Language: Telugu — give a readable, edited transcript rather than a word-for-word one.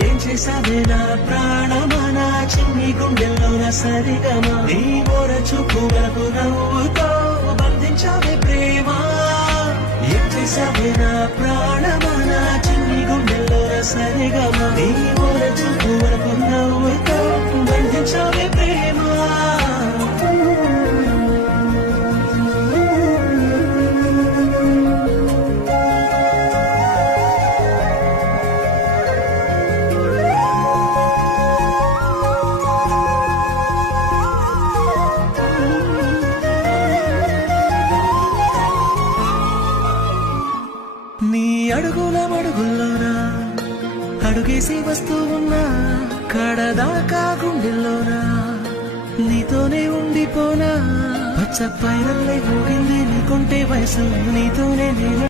ఏం చేసావే నా ప్రాణమా నా చిన్ని గుండెల్లోన సరిగమా నీ ఓర చూపు వరకు నవ్వుతో బంధించావే ప్రేమ ఏం చేసావే నా ప్రాణమా నా చిన్ని గుండెల్లోన సరిగమా నీ ఓర చూపు వరకు నవ్వుతో బంధించావే ప్రేమ నీ అడుగుల మడుగుల్లోనా అడుగేసి వస్తూ ఉన్నా కడదాకా గుండెల్లోనా నీతోనే ఉండిపోనా పచ్చ పైరల్లే ఊగింది నీకుంటే వయసు నీతోనే నేను